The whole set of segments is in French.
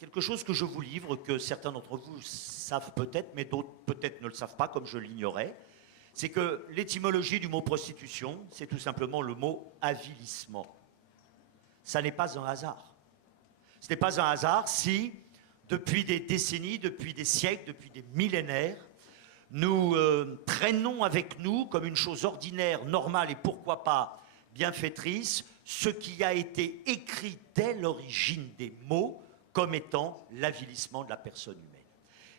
quelque chose que je vous livre, que certains d'entre vous savent peut-être, mais d'autres peut-être ne le savent pas, comme je l'ignorais. C'est que l'étymologie du mot prostitution, c'est tout simplement le mot avilissement. Ça n'est pas un hasard. Ce n'est pas un hasard si, depuis des décennies, depuis des siècles, depuis des millénaires, nous traînons avec nous comme une chose ordinaire, normale et pourquoi pas bienfaitrice, ce qui a été écrit dès l'origine des mots comme étant l'avilissement de la personne humaine.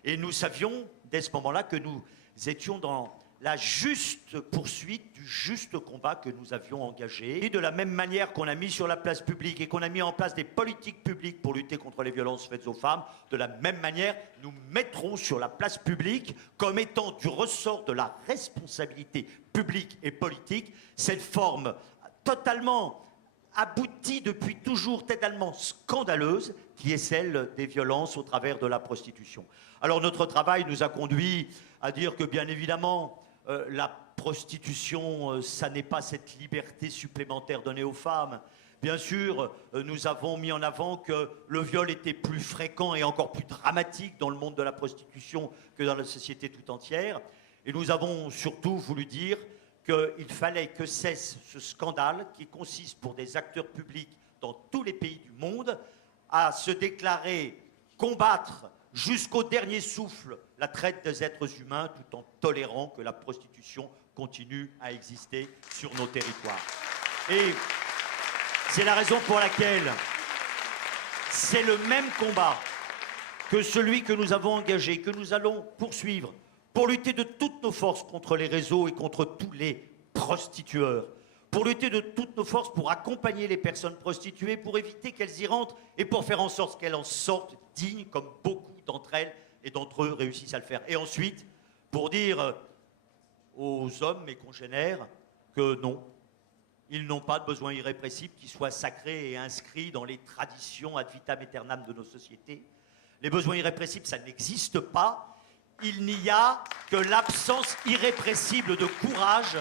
Et nous savions dès ce moment-là que nous étions dans la juste poursuite du juste combat que nous avions engagé. Et de la même manière qu'on a mis sur la place publique et qu'on a mis en place des politiques publiques pour lutter contre les violences faites aux femmes, de la même manière, nous mettrons sur la place publique, comme étant du ressort de la responsabilité publique et politique, cette forme totalement aboutie depuis toujours, totalement scandaleuse, qui est celle des violences au travers de la prostitution. Alors notre travail nous a conduit à dire que bien évidemment, la prostitution, ça n'est pas cette liberté supplémentaire donnée aux femmes. Bien sûr, nous avons mis en avant que le viol était plus fréquent et encore plus dramatique dans le monde de la prostitution que dans la société tout entière. Et nous avons surtout voulu dire qu'il fallait que cesse ce scandale qui consiste pour des acteurs publics dans tous les pays du monde à se déclarer combattre jusqu'au dernier souffle la traite des êtres humains tout en tolérant que la prostitution continue à exister sur nos territoires. Et c'est la raison pour laquelle c'est le même combat que celui que nous avons engagé, que nous allons poursuivre pour lutter de toutes nos forces contre les réseaux et contre tous les prostitueurs, pour lutter de toutes nos forces pour accompagner les personnes prostituées, pour éviter qu'elles y rentrent et pour faire en sorte qu'elles en sortent dignes comme beaucoup d'entre elles et d'entre eux réussissent à le faire. Et ensuite, pour dire aux hommes, mes congénères, que non, ils n'ont pas de besoin irrépressible qui soit sacré et inscrit dans les traditions ad vitam aeternam de nos sociétés. Les besoins irrépressibles, ça n'existe pas. Il n'y a que l'absence irrépressible de courage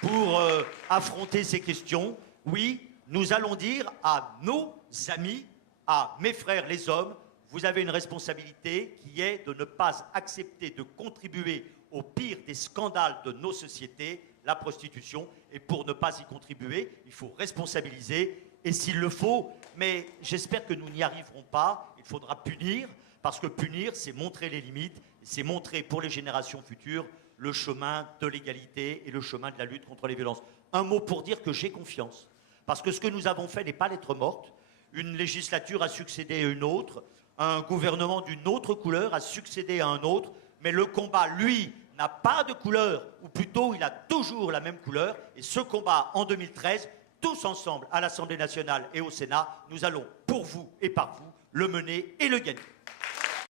pour affronter ces questions. Oui, nous allons dire à nos amis, à mes frères les hommes, vous avez une responsabilité qui est de ne pas accepter de contribuer au pire des scandales de nos sociétés, la prostitution. Et pour ne pas y contribuer, il faut responsabiliser. Et s'il le faut, mais j'espère que nous n'y arriverons pas, il faudra punir, parce que punir, c'est montrer les limites, c'est montrer pour les générations futures le chemin de l'égalité et le chemin de la lutte contre les violences. Un mot pour dire que j'ai confiance, parce que ce que nous avons fait n'est pas lettre morte. Une législature a succédé à une autre, un gouvernement d'une autre couleur a succédé à un autre, mais le combat, lui, n'a pas de couleur, ou plutôt il a toujours la même couleur, et ce combat en 2013, tous ensemble à l'Assemblée nationale et au Sénat, nous allons pour vous et par vous le mener et le gagner.